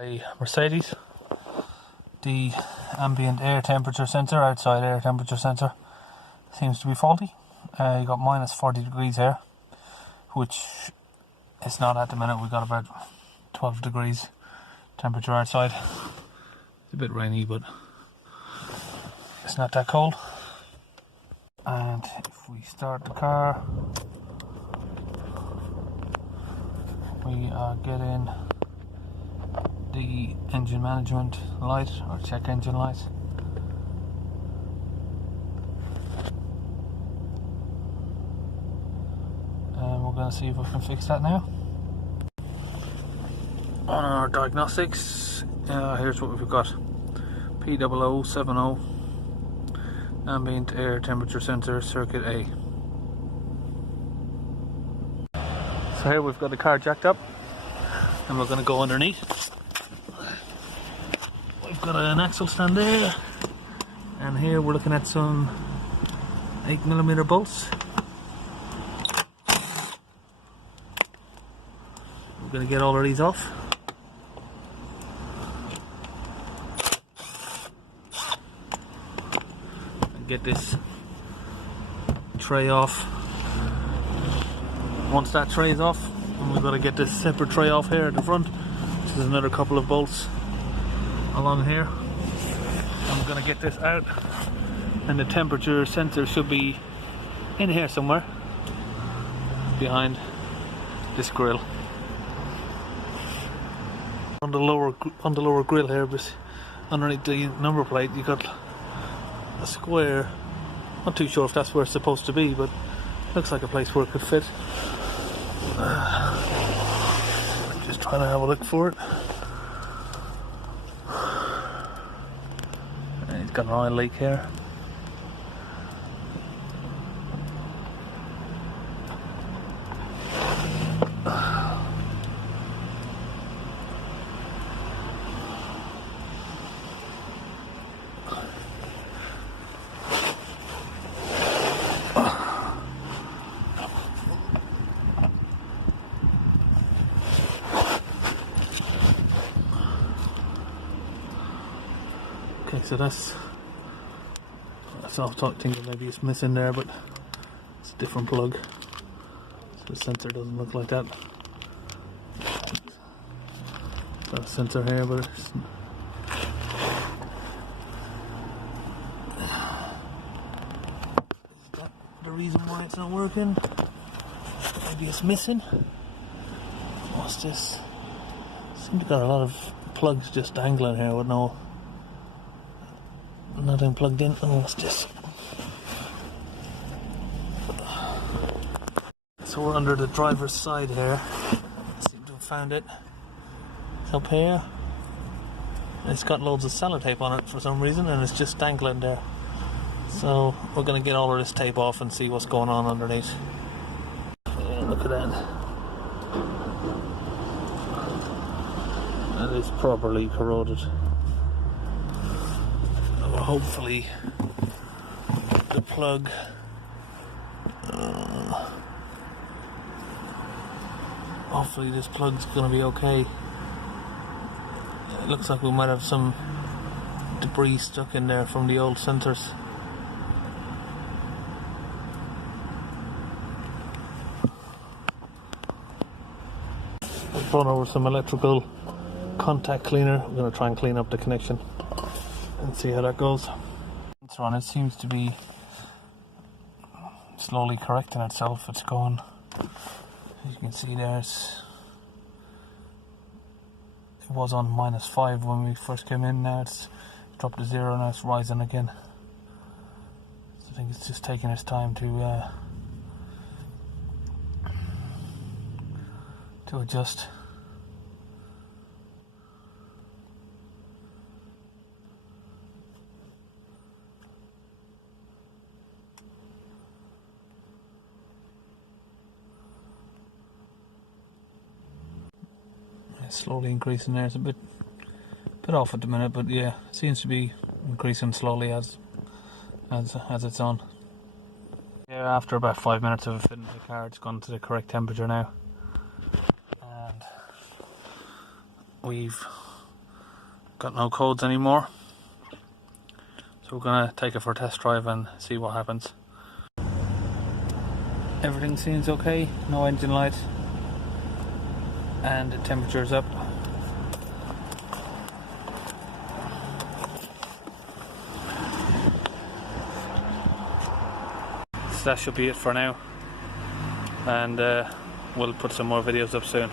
A Mercedes, the ambient air temperature sensor, outside air temperature sensor, seems to be faulty. You got minus 40 degrees here, which it's not at the minute. We've got about 12 degrees temperature outside. It's a bit rainy, but it's not that cold. And if we start the car, we are getting the engine management light, or check engine light. And we're going to see if we can fix that now. On our diagnostics, here's what we've got. P0070 Ambient air temperature sensor, circuit A. So here we've got the car jacked up, and we're going to go underneath. We've got an axle stand there, and here we're looking at some 8mm bolts. We're going to get all of these off. And get this tray off. Once that tray is off, we've got to get this separate tray off here at the front. This is another couple of bolts along here. I'm going to get this out, and the temperature sensor should be in here somewhere behind this grill. On the lower grill here, but underneath the number plate, you got a square. Not too sure if that's where it's supposed to be, but looks like a place where it could fit. I'm just trying to have a look for it. And it's got an oil leak here. Okay, so that's I was thinking maybe it's missing there, but it's a different plug. So the sensor doesn't look like that. Got a sensor here, but it's is that the reason why it's not working? Maybe it's missing. What's this? Seems to got a lot of plugs just dangling here with nothing plugged in. Oh, what's this? So we're under the driver's side here. I seem to have found it. It's up here. It's got loads of sellotape on it for some reason, and it's just dangling there. So we're going to get all of this tape off and see what's going on underneath. Yeah, look at that. That is properly corroded. Hopefully the plug hopefully this plug's gonna be okay. It looks like we might have some debris stuck in there from the old sensors. I've thrown over some electrical contact cleaner. I'm gonna try and clean up the connection and see how that goes. On it seems to be slowly correcting itself. It's going, as you can see there, it was on -5 when we first came in. Now it's dropped to 0. Now it's rising again. So I think it's just taking its time to adjust. Slowly increasing there. It's a bit off at the minute, but yeah, it seems to be increasing slowly as it's on. Yeah, after about 5 minutes of it fitting the car, it's gone to the correct temperature now, and we've got no codes anymore, so we're gonna take it for a test drive and see what happens. Everything seems okay, no engine light, and the temperature's up. So that should be it for now, and we'll put some more videos up soon.